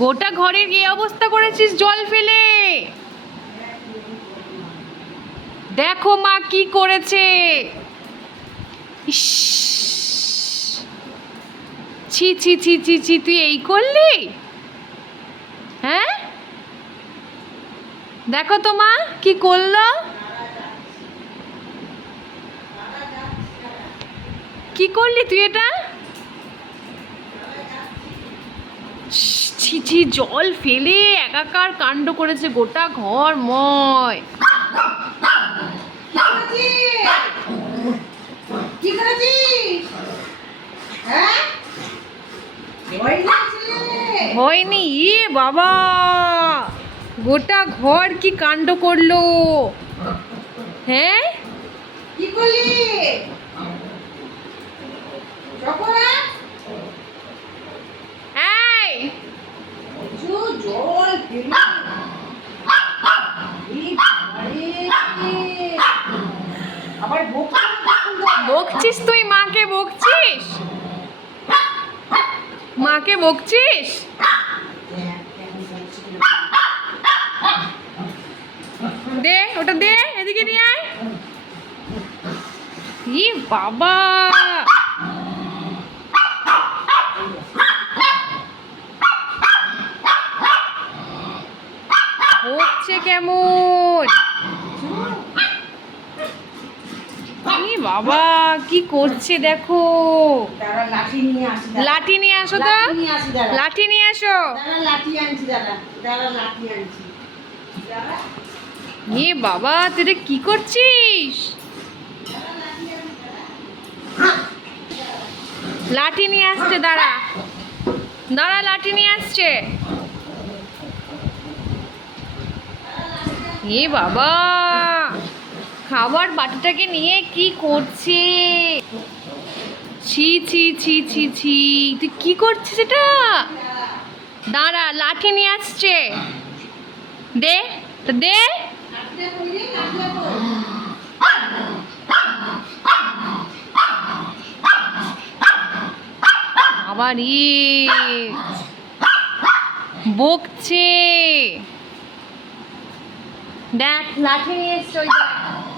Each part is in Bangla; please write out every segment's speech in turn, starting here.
গোটা ঘরের এই অবস্থা করেছিস, জল ফেলে। দেখো মা কি করেছে। ছি ছি ছি ছি ছি, তুই এই করলি? হ্যাঁ? দেখো তো মা, কি করল? কি করলি তুই এটা? ছি জল ফেলে একাকার কাণ্ড করেছে গোটা ঘর ময়। হ্যাঁ? হয়নি ইয়ে বাবা! গোটা ঘর কি কাণ্ড করল? হ্যাঁ? কি করলি যখন এই প্রচুর জল ফেলে এই বাবারে। আবার বকছিস তুই মাকে বকছিস? মাকে বকছিস? দে ওটা দে এদিকে নিয়ে আয়। ই বাবা। হচ্ছে কেমন? বাবা কি করছে দেখো? লাঠি নিয়ে আসি তো। লাঠি নিয়ে আসি এ বাবা তুই কি করছিস? লাঠি নিয়ে আসছে দাঁড়া। দাঁড়া লাঠি নিয়ে আসছে। এ বাবা! খাবার বাটিটাকে নিয়ে কি করছে? ছি ছি ছি ছি ছি। তুই কি করছিস এটা? দাঁড়া, লাঠি নিয়ে আসছে। দে দে। আবার বকছে। দেখ লাঠি নিয়ে এসছে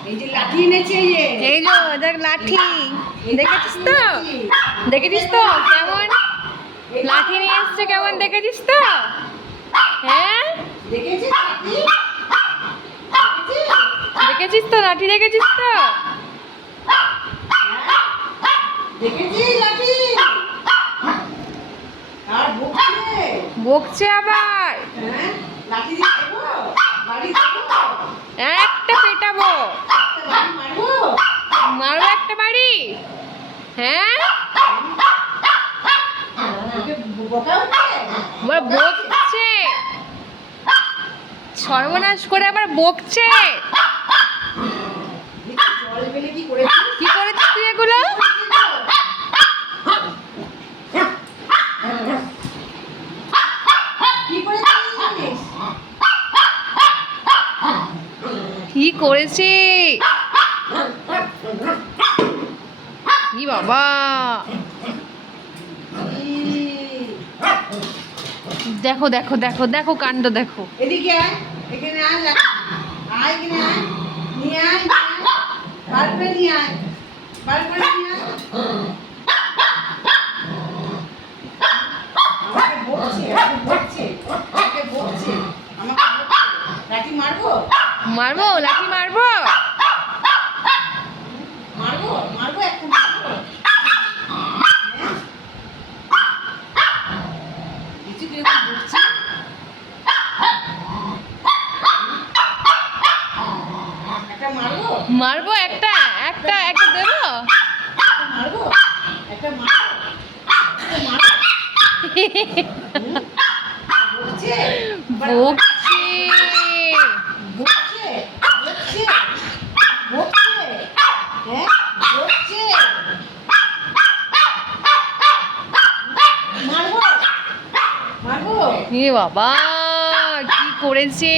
এই যে লাঠি এনেছে এই যে। দেখ লাঠি। দেখেছিস তো? দেখেছিস তো? কেমন? লাঠি নিয়ে এসছে কেমন? দেখেছিস তো? হ্যাঁ? দেখেছিস তো? লাঠি দেখেছিস তো? বকছে? আবার। হ্যাঁ? লাঠি দিয়ে দেবো বাড়ি দেবো একটা পেটাবো একটা বাড়ি মারবো মারো একটা বাড়ি হ্যাঁ? আবার বকছে। সর্বনাশ করে আবার বকছে। কি করেছিস তুই এগুলো? কি করেছিস কি করেছে কি বাবা। দেখো দেখো দেখো দেখো কাণ্ড দেখো। এদিকে আয় এখানে আয় আয় এখানে আয় নিয়ে আয় বার করে নিয়ে আয় বার করে নিয়ে আয়। আমাকে বকছে আমাকে বকছে আমাকে বকছে। আমাকে লাঠি মারবো? মারবো? লাঠি মারবো মারবো মারবো একটা মারবো হ্যাঁ? কিছু কীরকম বকছে একটা মারবো? একটা একটা একটা দেবো? বকছে? হ্যাঁ? বাবা কি করেছে?